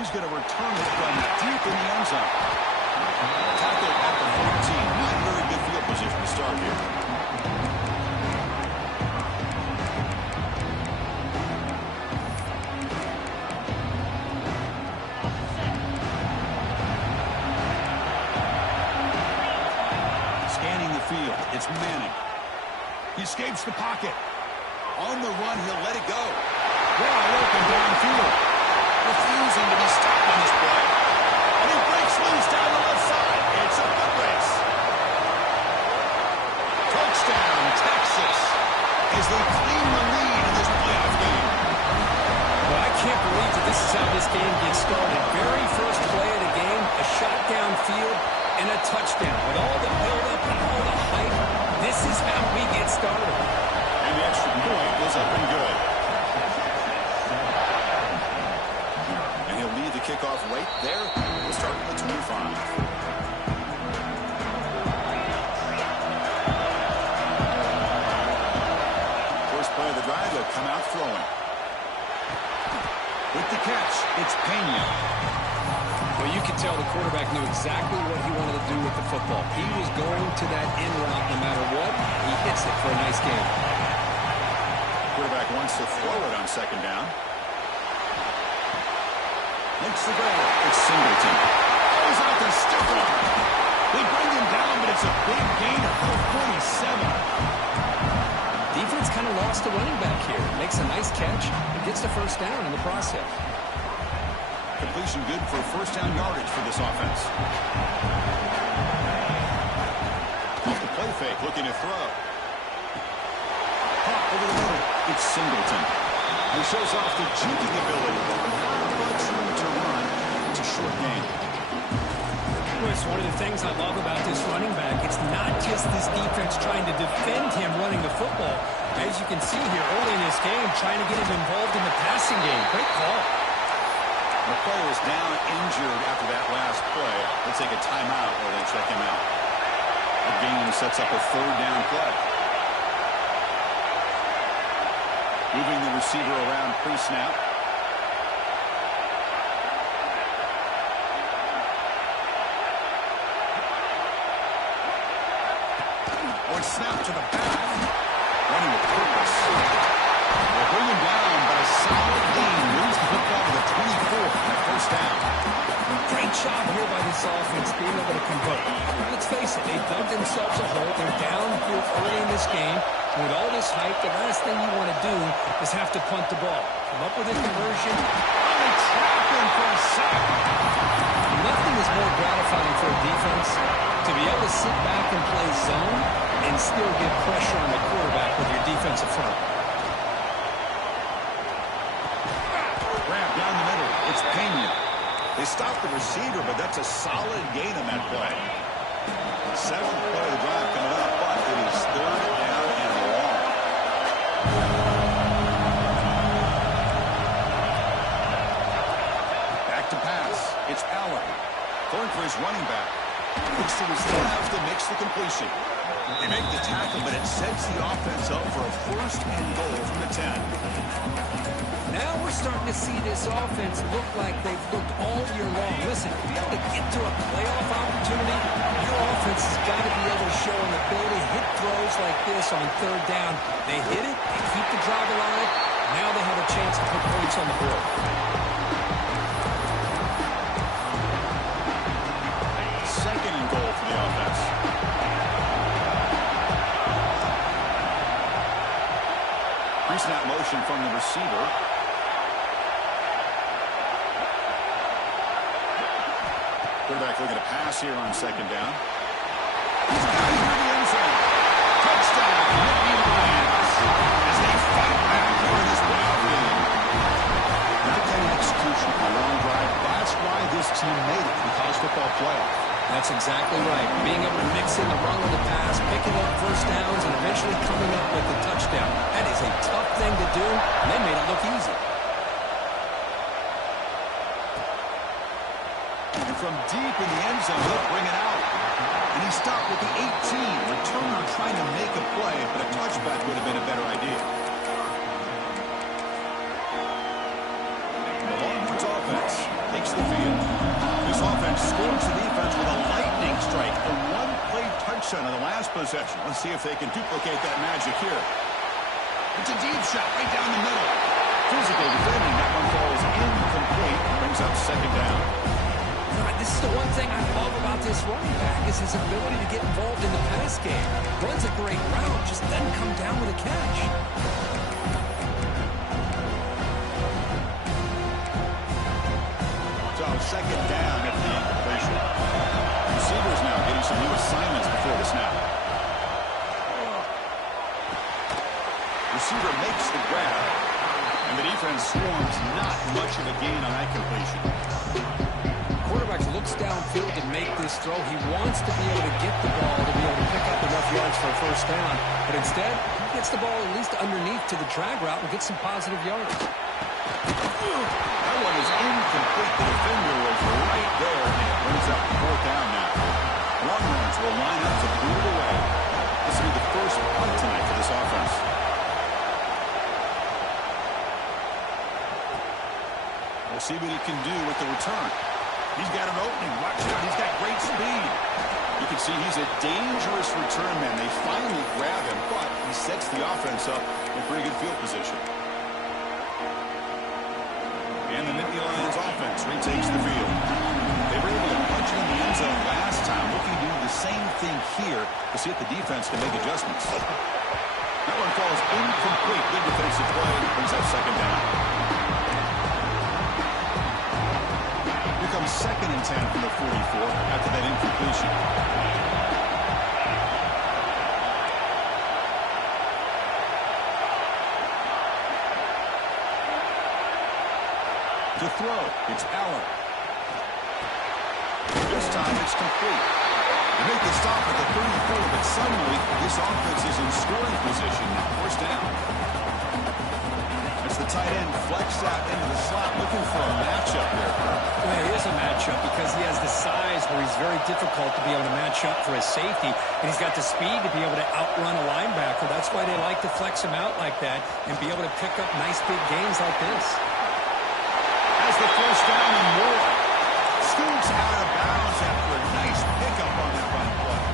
He's going to return it from deep in the end zone. Tackle at the 14. Not very good field position to start here. Scanning the field. It's Manning. He escapes the pocket. On the run, he'll let it go. Wide open downfield. Refusing to be stopped on this play. And he breaks loose down the left side. It's a foot race. Touchdown, Texas, as they claim the lead in this playoff game. Well, I can't believe that this is how this game gets started. Very first play of the game, a shot downfield, and a touchdown. With all the build-up and all the hype, this is how we get started. And the extra point was up and good. And he'll lead the kickoff right there. We'll start at the 25. First play of the drive, they'll come out throwing. With the catch, it's Pena. Well, you could tell the quarterback knew exactly what he wanted to do with the football. He was going to that end route no matter what. He hits it for a nice game. Quarterback wants to throw it on second down. Makes the grab. It's Singleton. Goes out to stiff arm. They bring him down, but it's a big gain of 47. Defense kind of lost the running back here. Makes a nice catch and gets the first down in the process. Completion good for first down yardage for this offense. Off the play fake, looking to throw. Pop over the middle. It's Singleton. He shows off the juking ability. Much room to run. It's a short game. Chris, one of the things I love about this running back, it's not just this defense trying to defend him running the football. As you can see here early in this game, trying to get him involved in the passing game. Great call. The player is down injured after that last play. They'll take a timeout or they check him out. The game sets up a third down play. Moving the receiver around pre-snap. Or snap to the back. Running with purpose. They'll bring him down, but a solid gain moves the football to the 24 and a first down. Great job here by this offense being able to convert. Let's face it, they dug themselves a hole. They're down here early in this game. With all this hype, the last thing you want to do is have to punt the ball. Come up with a conversion. Oh, they trap him for a sack. Nothing is more gratifying for a defense to be able to sit back and play zone and still get pressure on the quarterback with your defensive front. Grab down the middle. It's Pena. They stop the receiver, but that's a solid gain on that play. Seventh play of the drive coming up, but it is third down and long. Back to pass. It's Allen. Going for his running back. Looks to his left and makes the completion. They make the tackle, but it sets the offense up for a first and goal from the 10. Now we're starting to see this offense look like they've looked all year long. Listen, to be able to get to a playoff opportunity, your offense has got to be able to show an ability to hit throws like this on third down. They hit it, they keep the drive alive. Now they have a chance to put points on the board. Second and goal for the offense. Pre-snap motion from the receiver. Quarterback looking to pass here on second down. He's got it near the end zone. Touchdown, Nittany Lions, as they fight back here in this playoff game. Not getting execution on a long drive. That's why this team made it to the college football playoff. That's exactly right. Being able to mix in the run with the pass, picking up first downs, and eventually coming up with the touchdown. That is a tough thing to do, and they made it look easy. And from deep in the end zone, they'll bring it out. And he stopped with the 18. Returner trying to make a play, but a touchback would have been a better idea. The Longhorns offense takes takes the field. This offense scores the defense with a lightning strike. A one-play touchdown in the last possession. Let's see if they can duplicate that magic here. It's a deep shot right down the middle. Physical defending. That one falls incomplete. Brings up second down. This is the one thing I love about this running back is his ability to get involved in the pass game. Runs a great route, just doesn't come down with a catch. So second down at the incompletion. Receivers now getting some new assignments before the snap. Receiver makes the grab, and the defense swarms. Not much of a gain on that completion. Quarterback looks downfield to make this throw. He wants to be able to get the ball to be able to pick up enough yards for a first down. But instead, he gets the ball at least underneath to the drag route and gets some positive yards. That one is incomplete. The defender was right there, and it brings up fourth down now. Longhorns will line up to boot it away. This will be the first punt tonight for this offense. We'll see what he can do with the return. He's got an opening. Watch out. He's got great speed. You can see he's a dangerous return man. They finally grab him, but he sets the offense up in pretty good field position. And the Nittany Lions offense retakes the field. They were able to punch it in the end zone last time. Looking to do the same thing here to see if the defense can make adjustments. That one falls incomplete. Good defensive play. Brings up second down. Becomes second and 10 from the 44 after that incompletion. To throw, it's Allen. This time it's complete. They make the stop at the 34, but suddenly this offense is in scoring position. Now first down. As the tight end flexed out into the slot, looking for a matchup there. Well, it is a matchup because he has the size where he's very difficult to be able to match up for his safety, and he's got the speed to be able to outrun a linebacker. That's why they like to flex him out like that and be able to pick up nice big gains like this. Has the first down and more. Scoots out of bounds after a nice pickup on that run play.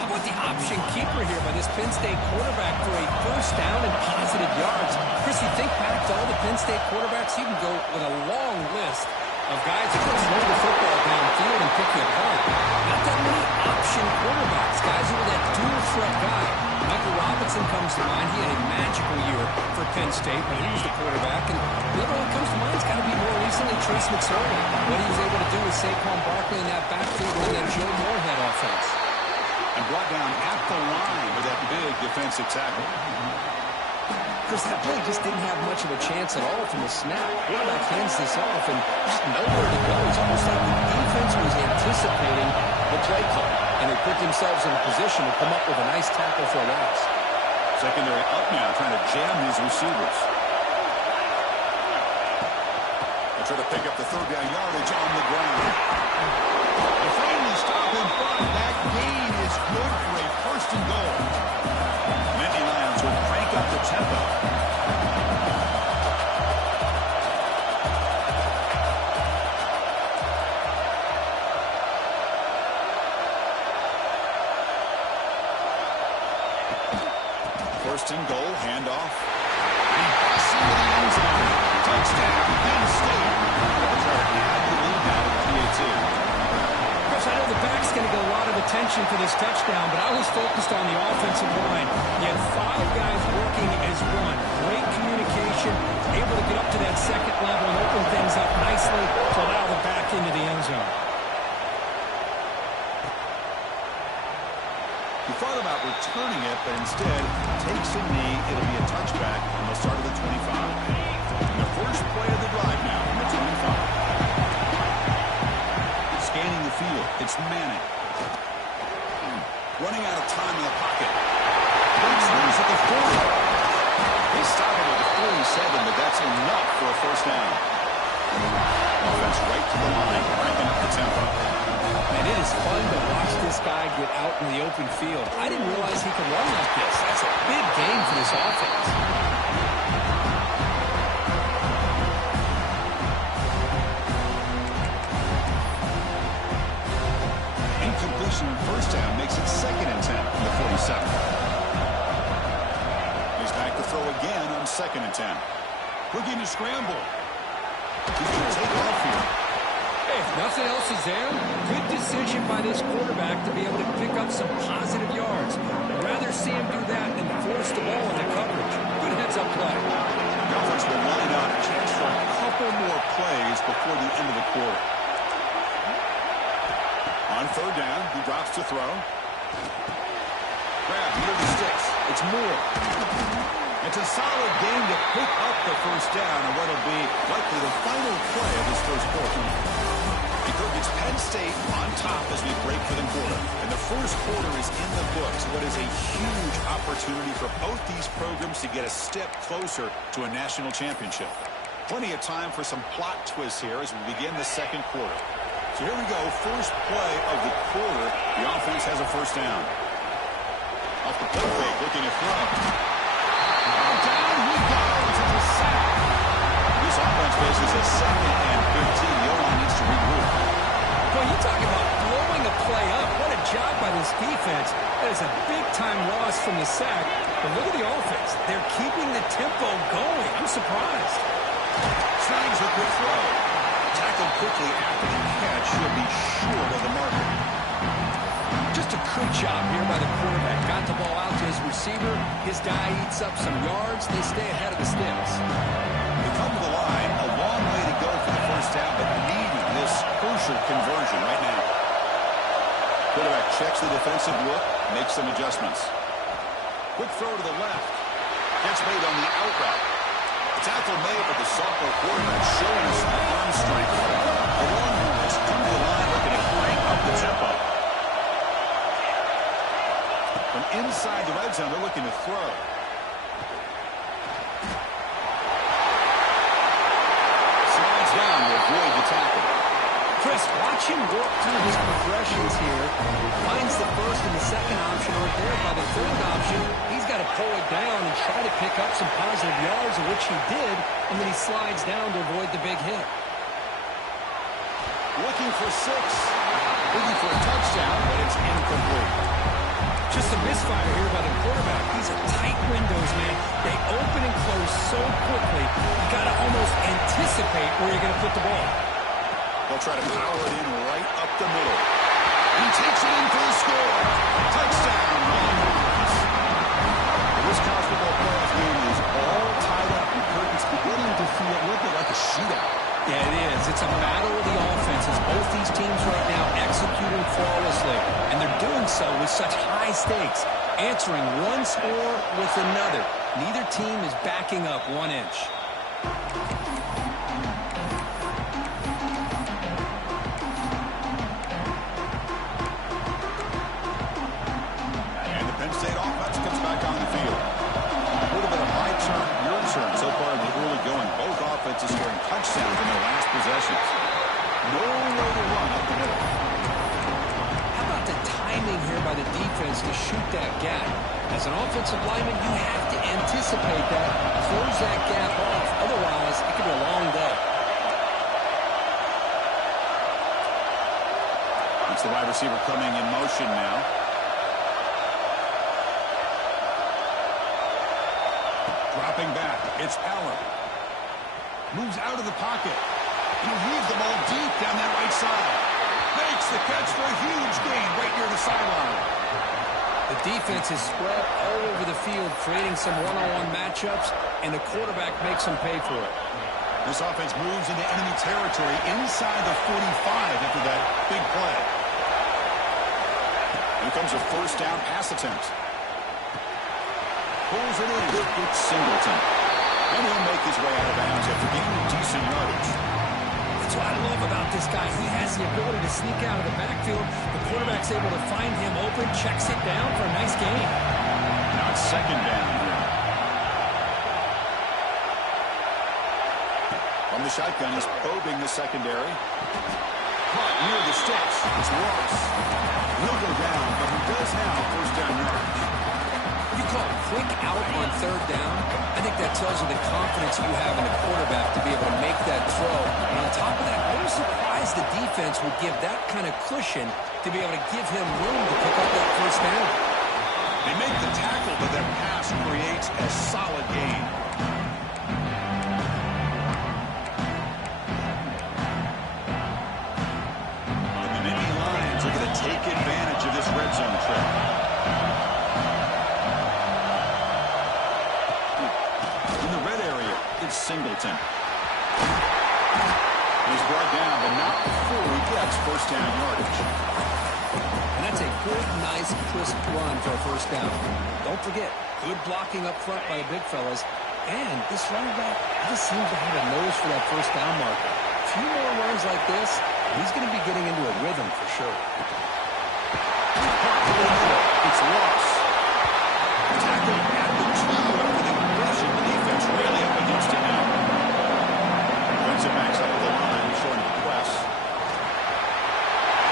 How about the option keeper here by this Penn State quarterback for a first down and positive yards? Chris, you think back to all the Penn State quarterbacks, you can go with a long list of guys who can throw the football downfield and pick you apart. Not that many option quarterbacks, guys who are that dual threat guy. Michael Robinson comes to mind. He had a magical year for Penn State when he was the quarterback. And the other one that comes to mind has got to be more recently Trace McSorley. What he was able to do with Saquon Barkley in that backfield and that Joe Moorhead offense. And brought down at the line with that big defensive tackle. Chris, that play just didn't have much of a chance at all from the snap. Quarterback hands this off and just nowhere to go. It's almost like the defense was anticipating the play call, and they put themselves in a position to come up with a nice tackle for a loss. Secondary up now, trying to jam these receivers. They try to pick up the third down yardage on the ground. They finally stop in front. That gain is good for a first and goal. Nittany Lions will crank up the tempo. First and goal, handoff. He busts into the end zone. Touchdown, Penn State. They'll try to add the lead now to 3-2. Chris, I know the back's going to get a lot of attention for this touchdown, but I was focused on the offensive line. You had 5 guys working as one. Great communication, able to get up to that second level and open things up nicely to allow the back into the end zone. He thought about returning it, but instead takes a knee. It'll be a touchback on the start of the 25. And the first play of the drive now from the 25. Scanning the field, it's Manning. Running out of time in the pocket. Breaks loose at the 40. They stop it at the 47, but that's enough for a first down. Offense right to the line, cranking up the tempo. And it is fun to watch this guy get out in the open field. I didn't realize he could run like this. That's a big game for this offense. completion on first down makes it 2nd and 10 from the 47. He's back to throw again on 2nd and 10. Looking to scramble. He's going to take off here. Hey, if nothing else is there, good decision by this quarterback to be able to pick up some positive yards. I'd rather see him do that than force the ball into coverage. Good heads-up play. The offense will line up, chance for a couple more plays before the end of the quarter. On 3rd down, he drops to throw. Grab near the sticks. It's Moore. It's a solid game to pick up the first down on what will be likely the final play of this first quarter. It's Penn State on top as we break for the quarter. And the first quarter is in the books. What is a huge opportunity for both these programs to get a step closer to a national championship. Plenty of time for some plot twists here as we begin the second quarter. So here we go. First play of the quarter. The offense has a first down. Off the play fake, looking to throw. Down he goes. It's a sack. This offense faces a 2nd and 15. The O-line needs to regroup. Well, you talk about blowing a play up. What a job by this defense. That is a big-time loss from the sack. But look at the offense. They're keeping the tempo going. I'm surprised. Slides a quick throw. Tackled quickly after the catch. Should be short of the marker. Just a good job here by the quarterback. Got the ball out to his receiver. His guy eats up some yards. They stay ahead of the sticks. They come to the line. A long way to go for the first down, but needing this crucial conversion right now. Quarterback checks the defensive look, makes some adjustments. Quick throw to the left. Gets made on the out route. Tackle made, but the sophomore quarterback showing us some arm strength. The Longhorns come to the line looking to crank up the tempo. From inside the red zone, they're looking to throw. Slides down to avoid the tackle. Chris, watch him work through his progressions here. Finds the first and the second option aren't there. By the third option, he's got to pull it down and try to pick up some positive yards, of which he did, and then he slides down to avoid the big hit. Looking for 6. Looking for a touchdown, but it's incomplete. Just a misfire here by the quarterback. These are tight windows, man. They open and close so quickly. You got to almost anticipate where you're going to put the ball. They'll try to power it in right up the middle. He takes it in for the score. Touchdown, Longhorns. This college football playoff game is all tied up, and curtains beginning to feel a little bit like a shootout. Yeah, it is. It's a battle of the offenses. Both these teams right now executing flawlessly, and they're doing so with such high stakes, answering one score with another. Neither team is backing up 1 inch. And the Penn State offense comes back on the field. A little bit of my turn, your turn so far in the early going. Both offenses scoring touchdowns in their last possessions. No way to run up the middle. How about the timing here by the defense to shoot that gap? As an offensive lineman, you have to anticipate that, close that gap off. Otherwise, it could be a long day. It's the wide receiver coming in motion now. Dropping back. It's Allen. Moves out of the pocket. He'll leave the ball deep down that right side. Makes the catch for a huge gain right near the sideline. The defense is spread all over the field, creating some one-on-one matchups, and the quarterback makes them pay for it. This offense moves into enemy territory inside the 45 after that big play. Here comes a first down pass attempt. Pulls it in. It's Singleton. And he'll make his way out of bounds after gaining decent yardage. That's what I love about this guy. He has the ability to sneak out of the backfield. The quarterback's able to find him open, checks it down for a nice gain. Now it's second down here. From the shotgun, he's probing the secondary. Caught near the sticks. It's Ross. He'll go down, but he does have first down yardage. You call a quick out on third down. I think that tells you the confidence you have in a quarterback to be able to make that throw. And on top of that, what was surprising surprised the defense would give that kind of cushion to be able to give him room to pick up that first down. They make the tackle, but that pass creates a solid gain. And the Nittany Lions are going to take advantage of this red zone trip. In the red area, it's Singleton. He's brought down, but not before he gets first down yardage. And that's a good, nice, crisp run for a first down. Don't forget, good blocking up front by the big fellas. And this running back just seems to have a nose for that first down marker. A few more runs like this, he's going to be getting into a rhythm for sure. It's lost. Tackle at the 2 after the conversion. The defense really up against it now. Defensive backs up at the line, showing the press.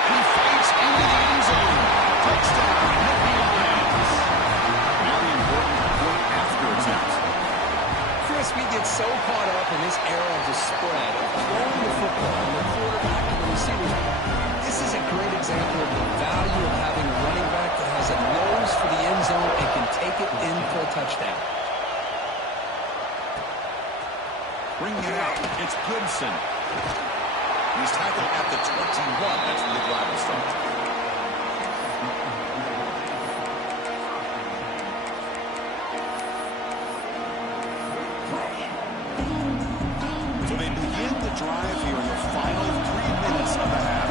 He fights into the end zone. Touchdown, Nittany Lions. Very important point after attempt. Chris, we get so caught up in this era of the spread, of throwing the football, and the quarterback and the receivers. This is a great example of the value of having a running back that has a nose for the end zone and can take it in for a touchdown. Bringing it out, it's Goodson. He's tackled at the 21. That's where the drive will start. So they begin the drive here in the final 3 minutes of the half.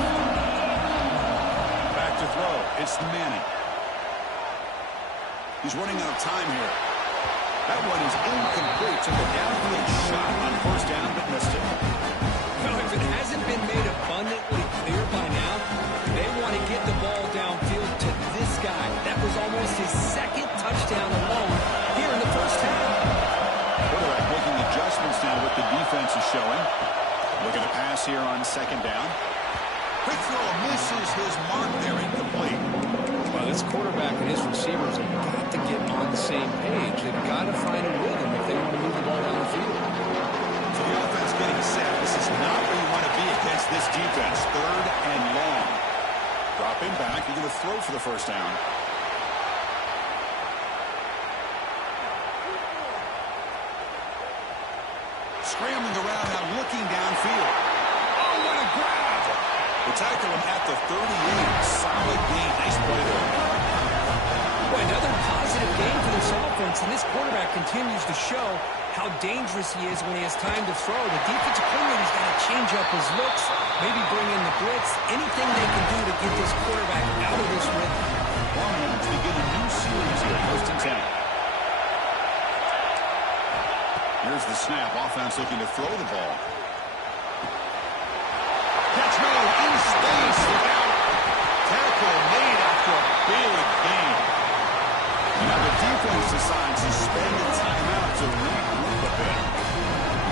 Back to throw. It's Manning. He's running out of time here. That one is incomplete. Took a downfield shot on first down, but missed it. Well, if it hasn't been made abundantly clear by now, they want to get the ball downfield to this guy. That was almost his second touchdown alone here in the first half. Quarterback making adjustments now what the defense is showing. Looking to pass here on second down. Quick throw misses his mark there, incomplete. Well, this quarterback and his receivers have got to get on the same page. They've got to find a rhythm if they want to move the ball down the field. So the offense getting set. This is not where you want to be against this defense. Third and long. Dropping back. You're going to throw for the first down. Scrambling around now, looking downfield. Oh, what a grab! They tackle him at the 38. Solid gain. Nice play there. Boy, another positive game for this offense, and this quarterback continues to show how dangerous he is when he has time to throw. The defensive coordinator's got to change up his looks, maybe bring in the blitz, anything they can do to get this quarterback out of this rhythm. Longhorns begin a new series here, first and 10. Here's the snap. Offense looking to throw the ball. Catch made in space. Tackle made after a big gain. Now the defense decides to spend a timeout to regroup a bit.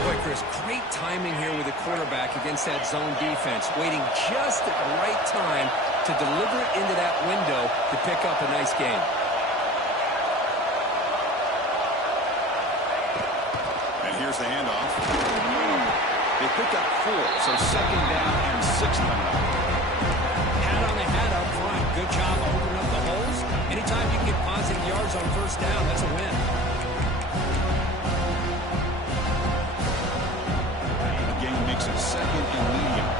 Boy, Chris, great timing here with the quarterback against that zone defense, waiting just at the right time to deliver it into that window to pick up a nice gain. And here's the handoff. They pick up 4, so second down and 6 coming up. Hat on the hat up front. Good job opening up the holes. Anytime you get positive yards on first down, that's a win. The game makes it second and medium.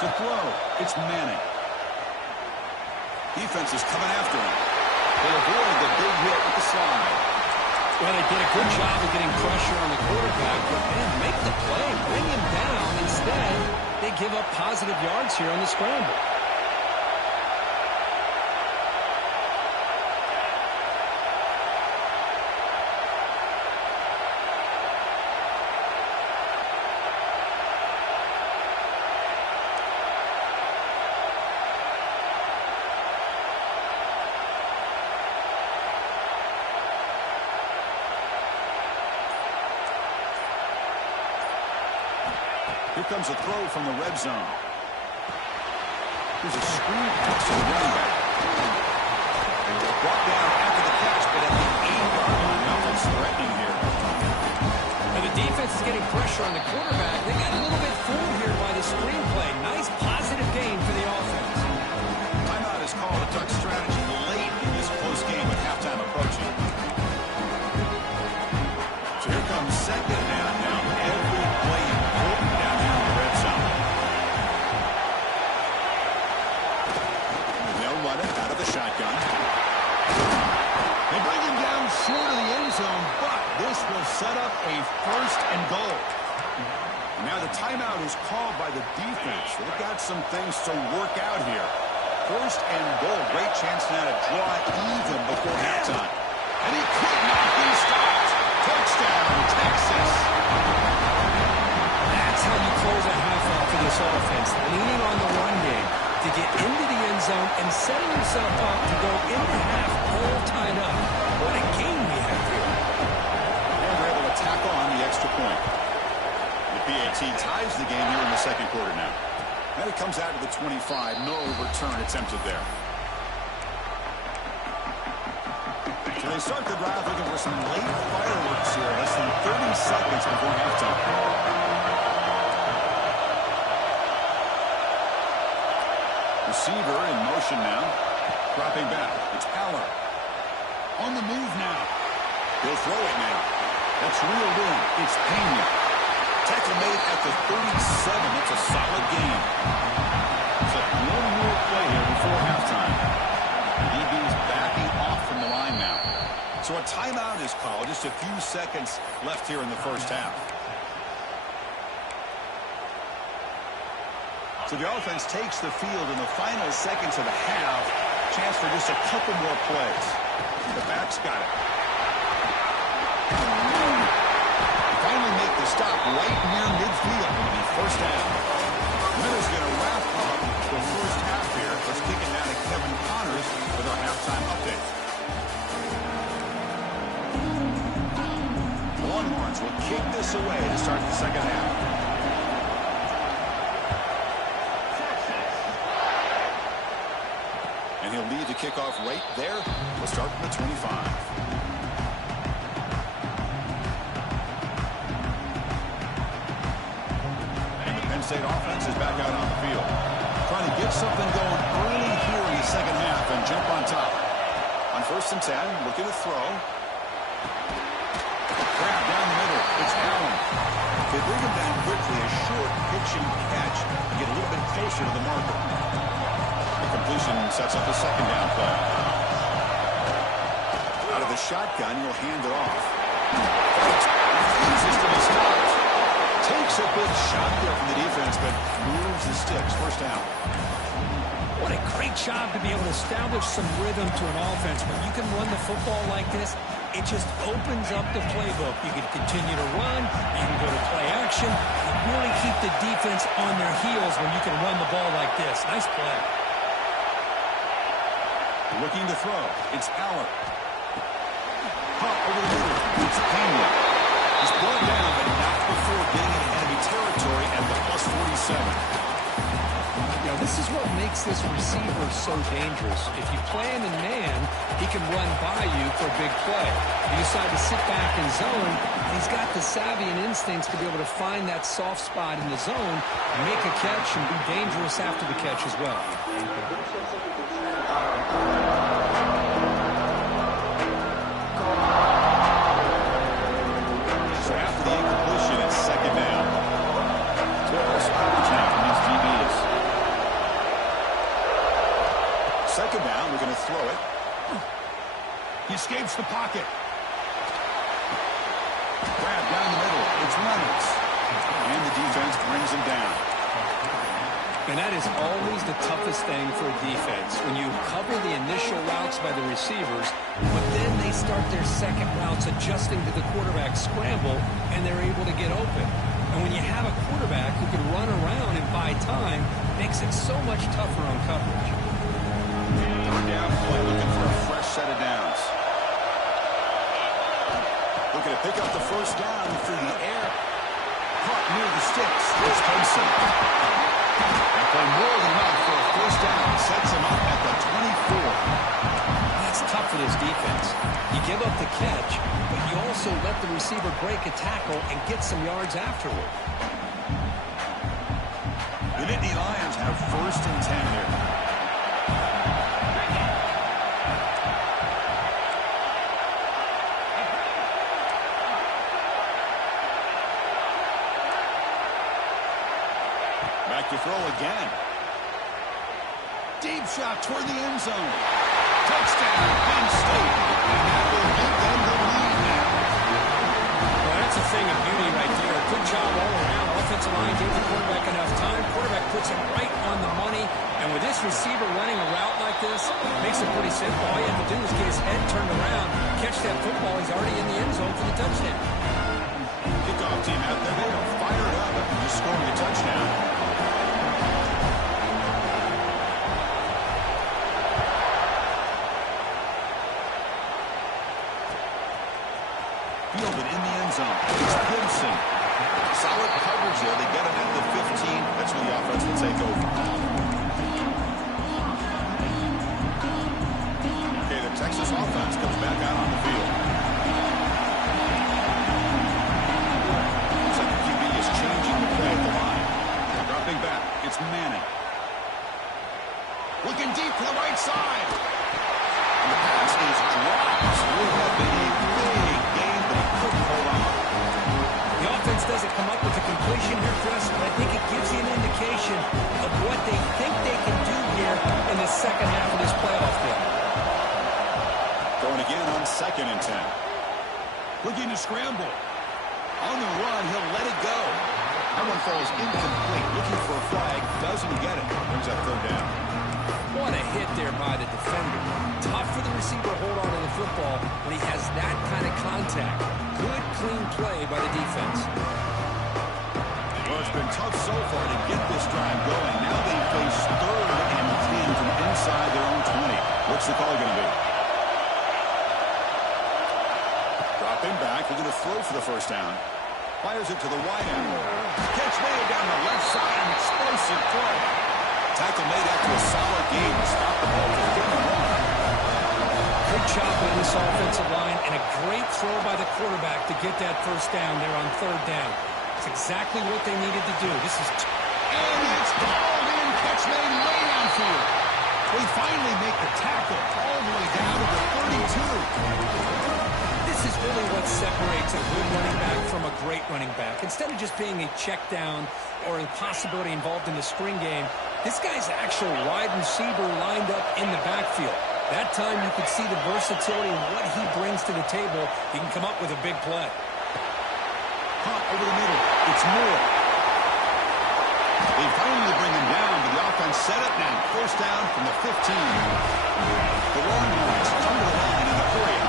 To throw, it's Manning. Defense is coming after him. They avoid the big hit with the slide. Well, they did a good job of getting pressure on the quarterback, but man, make the play, bring him down. Instead, they give up positive yards here on the scramble. Here comes a throw from the red zone. Here's a screen pass to the running back. Brought down after the catch, but at the 8-yard line. Now it's threatening here. And the defense is getting pressure on the quarterback. They got a little bit fooled here by the screenplay. Nice positive gain for the offense. Timeout is called. A duck strategy late in this close game with halftime approaching. So here comes second down now. Every play important down here in the red zone. They'll run it out of the shotgun. They bring him down short of the end zone, but this will set up a first and goal. Now the timeout is called by the defense. They've got some things to work out here. First and goal. Great chance now to draw even before halftime. And he could not be stopped. Touchdown, Texas. That's how you close a half out for this offense. Leaning on the run game to get into the end zone and setting himself up to go into half all tied up. What a game we have here. And they're able to tack on the extra point. The PAT ties the game here in the second quarter now. And it comes out to the 25. No return attempted there. So they start the drive looking for some late fireworks here. Less than 30 seconds before halftime. Receiver in motion now. Dropping back. It's Aller. On the move now. He'll throw it now. That's reeled in. It's Pena. Tackle made at the 37. That's a solid game. It's like one more play here before halftime. DB's backing off from the line now. So a timeout is called. Just a few seconds left here in the first half. So the offense takes the field in the final seconds of the half. Chance for just a couple more plays. The back's got it. Finally make the stop right near midfield. It'll be first down. Miller's going to wrap up the first half here. Let's kick it now to Kevin Connors with our halftime update. The Longhorns will kick this away to start the second half. And he'll lead the kickoff right there. We'll start from the 25. State offense is back out on the field. Trying to get something going early here in the second half and jump on top. On 1st and 10, looking to throw. Grab down the middle. It's Allen. They bring him down quickly. A short pitching catch to get a little bit closer to the marker. The completion sets up a second down play. Out of the shotgun, he'll hand it off. Refuses to be stopped. Takes a big shot there from the defense, but moves the sticks. First down. What a great job to be able to establish some rhythm to an offense. When you can run the football like this, it just opens up the playbook. You can continue to run, you can go to play action, and really keep the defense on their heels when you can run the ball like this. Nice play. Looking to throw. It's Aller. Pop over the middle. It's Pena. He's brought down, but not before getting into enemy territory at the +47. You know, this is what makes this receiver so dangerous. If you play him in man, he can run by you for a big play. If you decide to sit back in zone, he's got the savvy and instincts to be able to find that soft spot in the zone, make a catch, and be dangerous after the catch as well. Second down, we're going to throw it. He escapes the pocket. Grab down the middle. It's Reynolds. And the defense brings him down. And that is always the toughest thing for a defense. When you cover the initial routes by the receivers, but then they start their second routes adjusting to the quarterback scramble, and they're able to get open. And when you have a quarterback who can run around and buy time, it makes it so much tougher on coverage. Third down play, looking for a fresh set of downs. Looking to pick up the first down through the air. caught near the sticks. It's Hudson. That play more than enough for a first down. Sets him up at the 24. That's tough for this defense. You give up the catch, but you also let the receiver break a tackle and get some yards afterward. The Nittany Lions have 1st and 10 here. Back to throw again. Deep shot toward the end zone. Touchdown, Penn State. And that will give them the lead now. Well, that's a thing of beauty right there. Good job all around. Offensive line gave the quarterback enough time. Quarterback puts it right on the money. And with this receiver running a route like this, makes it pretty simple. All you have to do is get his head turned around, catch that football. He's already in the end zone for the touchdown. Kickoff team out there. They are fired up after just scoring a touchdown. Fielded in the end zone. It's Gibson. Solid coverage there. They get him at the 15. That's where the offense will take over. Okay, the Texas offense comes back out on the field. Looks like the QB is changing the play at the line. Dropping back. It's Manning. Looking deep to the right side. And the pass is dropped. Would have been a big game, but he couldn't hold on. The offense doesn't come up with a completion here, Chris, but I think it gives you an indication of what they think they can do here in the second half of this playoff game. Going again on 2nd and 10. Looking to scramble. On the run, he'll let it go. That one falls incomplete. Looking for a flag. Doesn't get it. Brings up 3rd down. What a hit there by the defender. Tough for the receiver to hold on to the football when he has that kind of contact. Good, clean play by the defense. Well, it's been tough so far to get this drive going. Now they face 3rd and 10 from inside their own 20. What's the call going to be? Dropping back. We're going to throw for the first down. Fires it to the wide end. Catch made down the left side. An explosive play. Tackle made after a solid game to stop the ball for 31. Good job by this offensive line and a great throw by the quarterback to get that first down there on 3rd down. It's exactly what they needed to do. This is... And it's called in. Catch made way downfield. We finally make the tackle all the way down to the 32. This is really what separates a good running back from a great running back. Instead of just being a check down or a possibility involved in the screen game, this guy's actual wide receiver lined up in the backfield. That time you could see the versatility and what he brings to the table. He can come up with a big play. Hunt over the middle. It's Moore. They finally bring him down, but the offense set up now. First down from the 15. The Longhorns come to the line in a hurry.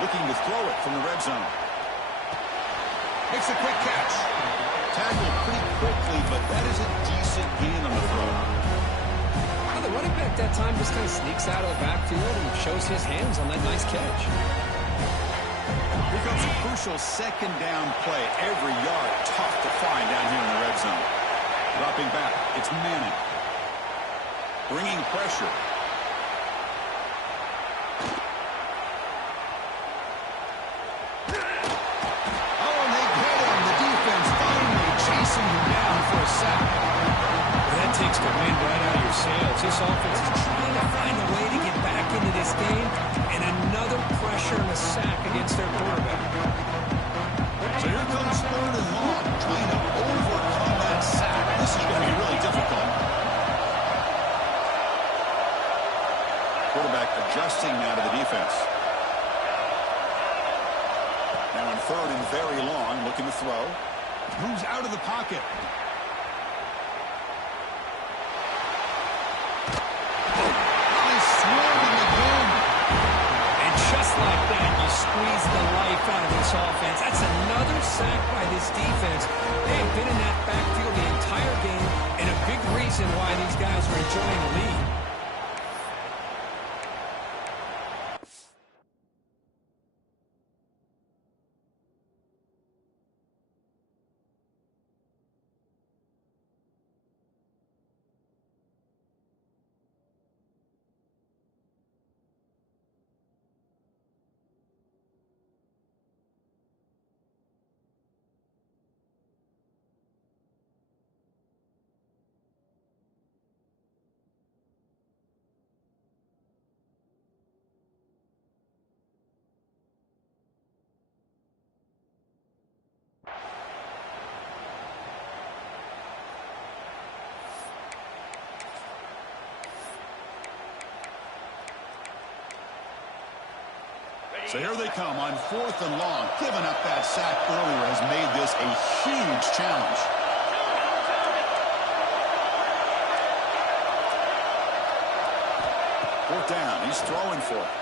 Looking to throw it from the red zone. Makes a quick catch. Tackled pretty quickly, but that is a decent gain on the throw. Well, the running back that time just kind of sneaks out of the backfield and shows his hands on that nice catch. Here comes a crucial 2nd down play. Every yard tough to find down here in the red zone. Dropping back, it's Manning. Bringing pressure. That takes the wind right out of your sails. This offense is trying to find a way to get back into this game, and another pressure and a sack against their quarterback. So here comes 3rd and long, trying to overcome that sack. This is going to be really difficult. Quarterback adjusting now to the defense. Now in 3rd and very long, looking to throw. Moves out of the pocket. And just like that, you squeeze the life out of this offense. That's another sack by this defense. They've been in that backfield the entire game, and a big reason why these guys are enjoying the lead. So here they come on 4th and long. Giving up that sack earlier has made this a huge challenge. Fourth down. He's throwing for it.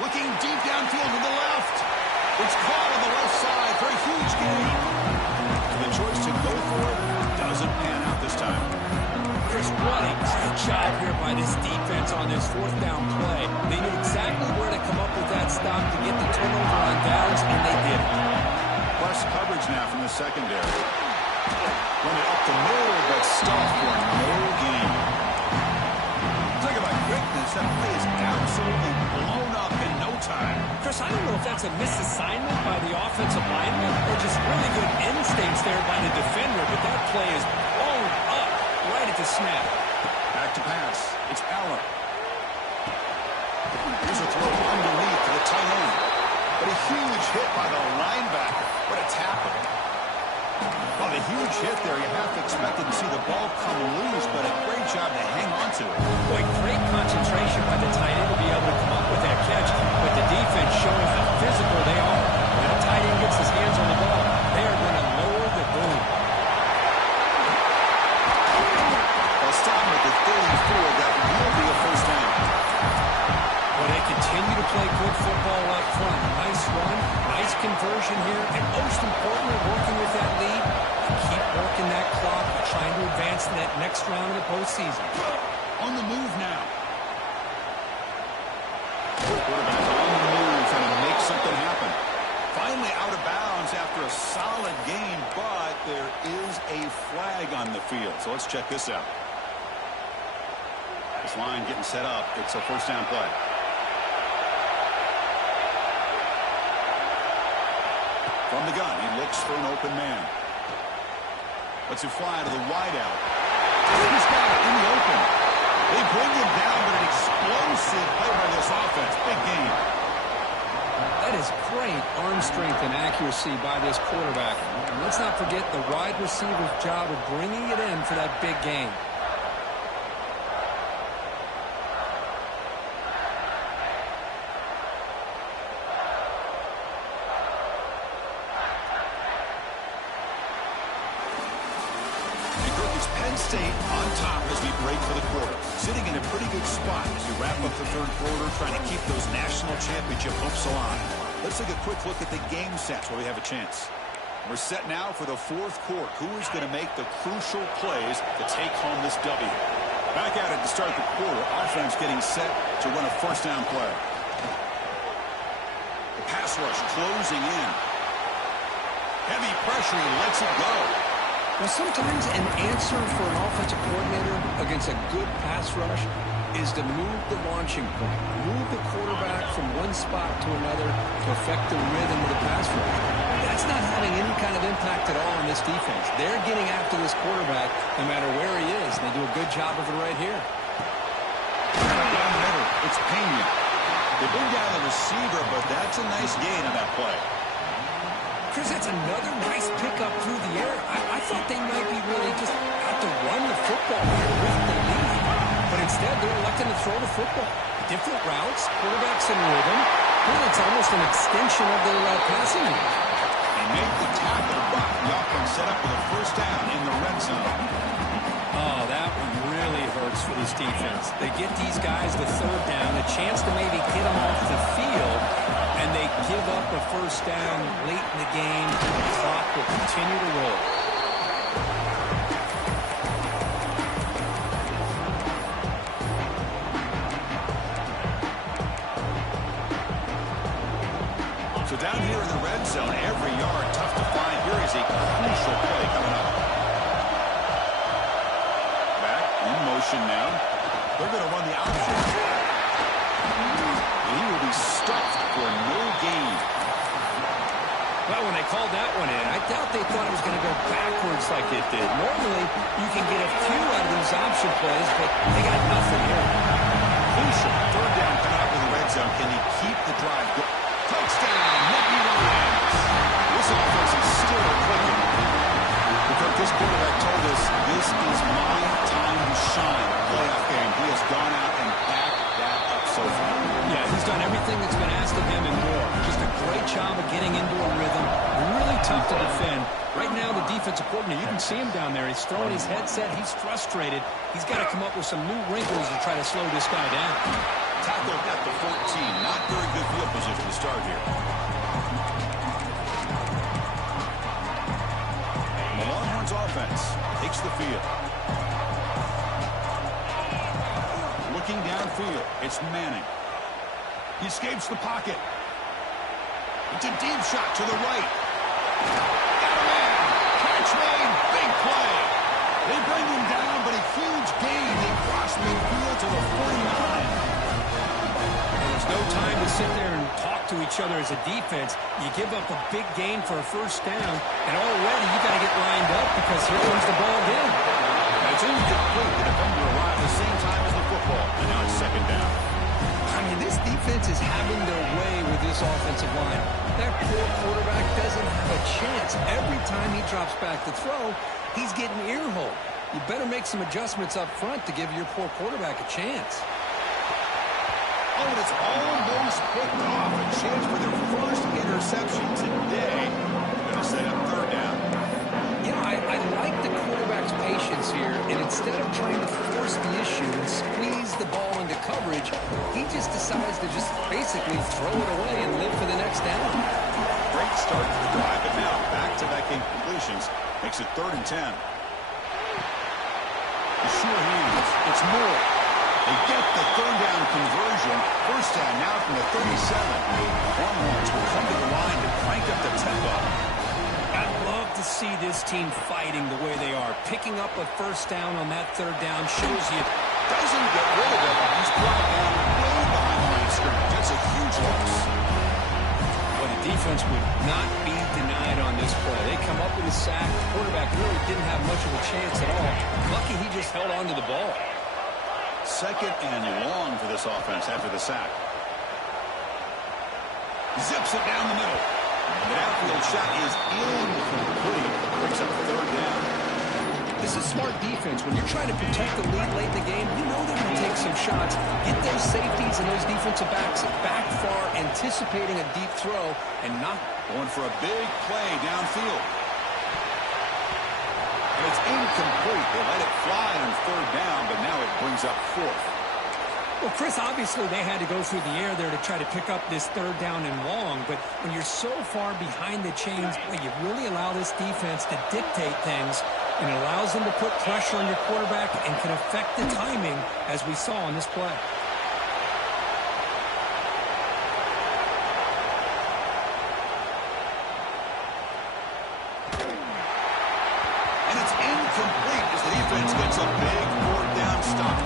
Looking deep downfield to the left. It's caught on the left side for a huge gain. And the choice to go for it doesn't pan out this time. Chris, what a great job here by this defense on this 4th down play. They knew exactly where to come up with that stop to get the turnover on downs, and they did it. Plus coverage now from the secondary. Run it up the middle, but stuffed for no gain. Talk about quickness. That play is absolutely blown up in no time. Chris, I don't know if that's a misassignment by the offensive lineman or just really good instincts there by the defender, but that play is blown up right at the snap. Back to pass. It's Allen. Here's a throw underneath to the tight end. But a huge hit by the linebacker. What a tackle. Well, a huge hit there. You half expected to see the ball come loose, but a great job to hang on to it. Boy, great concentration by the tight end to be able to come up with that catch, but the defense showing how physical they are. When a tight end gets his hands on the ball, they are going to lower the boom. They'll stop him at the 34. That will be a first down. Well, they continue to play good football up front. Nice run, nice conversion here, and most importantly, working with that lead, keep working that clock, trying to advance to that next round of the postseason. On the move now. Quarterback on the move, trying to make something happen. Finally out of bounds after a solid game, but there is a flag on the field. So let's check this out. This line getting set up. It's a first down play. From the gun, he looks for an open man. Lets it fly to the wideout. He's got it in the open. They bring him down, but an explosive play by this offense. Big game. That is great arm strength and accuracy by this quarterback. And let's not forget the wide receiver's job of bringing it in for that big game. Penn State on top as we break for the quarter. Sitting in a pretty good spot as we wrap up the third quarter, trying to keep those national championship hopes alive. Let's take a quick look at the game sets where we have a chance. We're set now for the fourth quarter. Who is going to make the crucial plays to take home this W? Back at it to start the quarter. Offense getting set to run a first down play. The pass rush closing in. Heavy pressure, he lets it go. Well, sometimes an answer for an offensive coordinator against a good pass rush is to move the launching point, move the quarterback from one spot to another to affect the rhythm of the pass rush. That's not having any kind of impact at all on this defense. They're getting after this quarterback no matter where he is, and they do a good job of it right here. Down the middle, it's Pena. They bring down the receiver, but that's a nice gain on that play. Chris, that's another nice pickup through the air. I thought they might be really just out to run the football here with the lead. But instead, they're electing to throw the football. Different routes, quarterbacks in rhythm. Really, it's almost an extension of their passing game. They make the tackle, but the offense set up with a first down in the red zone. Oh, that one really hurts for this defense. They get these guys the third down, a chance to maybe get them off the field, and they give up a first down late in the game. The clock will continue to roll. So down here in the red zone, every yard tough to find. Here is a crucial play coming up. Back in motion now. They're going to run the option. And he will be stuffed for no gain. Well, when they called that one in, I doubt they thought it was going to go backwards like it did. Normally, you can get a few out of those option plays, but they got nothing here. Crucial. Third down coming up in the red zone. Can he keep the drive going? Touchdown, Nittany Lions. This offense is still clicking. Because this quarterback told us this is my time to shine. Playoff game. He has gone out and backed that up so far. Yeah, he's done everything that's see him down there. He's throwing his headset. He's frustrated. He's got to come up with some new wrinkles to try to slow this guy down. Tackled at the 14. Not very good field position to start here. The Longhorns offense takes the field. Looking downfield, it's Manning. He escapes the pocket. It's a deep shot to the right. Got a man. Catch made. Big play. They bring him down, but a huge gain. They cross midfield to the 49. There's no time to sit there and talk to each other as a defense. You give up a big gain for a first down, and already you got to get lined up because here comes the ball again. It's incomplete. The defender arrived at the same time as the football, and now it's second down. I mean, this defense is having their way with this offensive line. That poor quarterback doesn't have a chance. Every time he drops back to throw, he's getting ear-hole. You better make some adjustments up front to give your poor quarterback a chance. Oh, and it's almost picked off. A chance for their first interception today. Going to set up third down. You know, I like the quarterback's patience here, and instead of trying to force the issue and squeeze the ball into coverage, he just decides to just basically throw it away and live for the next down. Great start to the drive, but now back-to-back incompletions makes it 3rd and 10. The sure hands. It's Moore. They get the third down conversion. First down now from the 37. Longhorns will come to the line to crank up the tempo. I'd love to see this team fighting the way they are. Picking up a first down on that third down shows you. Doesn't get rid of it. He's brought down way behind the line of scrimmage. That's a huge loss. Well, the defense would not be denied on this play. They come up with a sack. The quarterback really didn't have much of a chance at all. Lucky he just held on to the ball. Second and long for this offense after the sack. Zips it down the middle. The outfield shot is incomplete. Brings up third down. This is smart defense. When you're trying to protect the lead late in the game, you know they're going to take some shots. Get those safeties and those defensive backs back far, anticipating a deep throw, and not going for a big play downfield. And it's incomplete. They let it fly on third down, but now it brings up fourth. Well, Chris, obviously they had to go through the air there to try to pick up this third down and long, but when you're so far behind the chains, well, you really allow this defense to dictate things, and it allows them to put pressure on your quarterback and can affect the timing, as we saw on this play. And it's incomplete as the defense gets a big fourth down stop.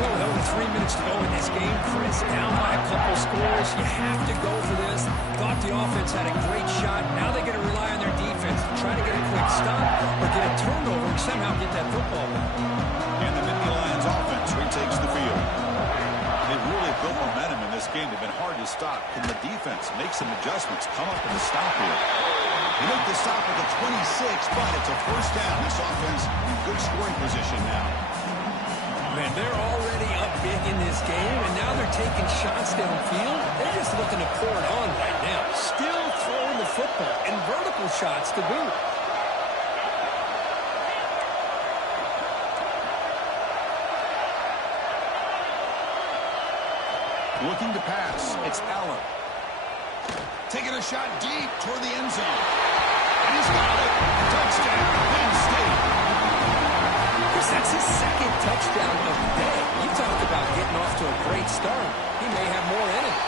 Well, with over 3 minutes to go in this game, Chris, down by a couple scores, you have to go for this. Thought the offense had a great shot. Now they got to rely on their defense to try to get a quick stop or get a turnover and somehow get that football back. And the Nittany Lions offense retakes the field. They've really built momentum in this game. They've been hard to stop. Can the defense make some adjustments, come up with a stop here? They make the stop at the 26, but it's a first down. This offense in good scoring position now. Man, they're already up big in this game, and now they're taking shots downfield. They're just looking to pour it on right now. Still throwing the football, and vertical shots to boot. Looking to pass. It's Allen. Taking a shot deep toward the end zone. And he's got it. Touchdown, Penn State. Chris, that's his second touchdown of the day. You talk about getting off to a great start. He may have more in him.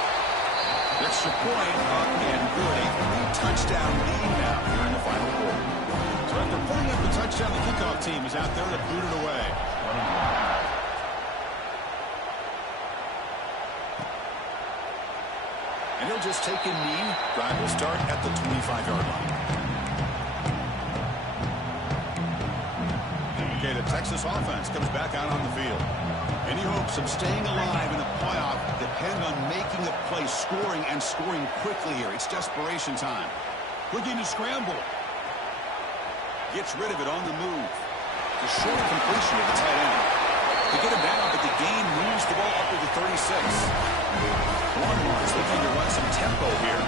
Extra point up and good. A 3-touchdown lead now here in the final quarter. So after putting up the touchdown, the kickoff team is out there to boot it away. And he'll just take a knee. Drive will start at the 25-yard line. Okay, the Texas offense comes back out on the field. Any hopes of staying alive in the playoff depend on making a play, scoring, and scoring quickly here. It's desperation time. Looking to scramble. Gets rid of it on the move. The short completion of the tight end. To get him down, but the gain moves the ball up to the 36. Longhorns looking to run some tempo here.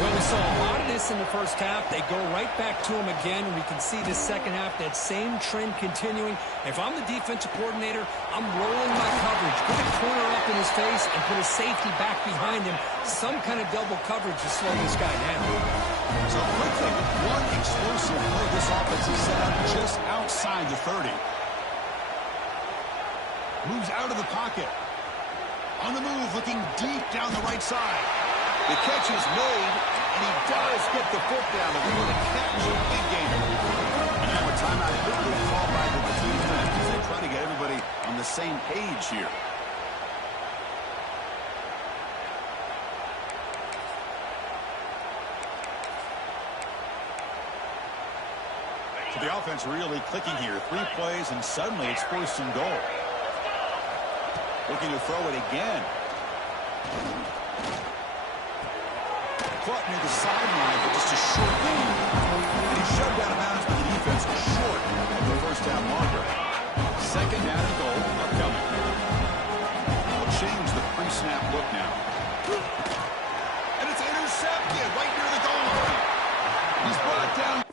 Well, we saw a lot of this in the first half. They go right back to him again, and we can see the second half, that same trend continuing. If I'm the defensive coordinator, I'm rolling my coverage. Put a corner up in his face and put a safety back behind him. Some kind of double coverage to slow this guy down. So quickly, with one explosive play, this offense is set up just outside the 30. Moves out of the pocket. On the move, looking deep down the right side. The catch is made, and he does get the foot down. And with a catch, a big gainer. And now a timeout quickly called by the defense as they try to get everybody on the same page here. So the offense really clicking here. 3 plays, and suddenly it's 1st and goal. Looking to throw it again. Caught near the sideline for just a short gain. And he's shoved out of bounds by the defense short of the first down marker. 2nd down and goal upcoming. We'll change the pre-snap look now. And it's intercepted right near the goal line. He's brought down.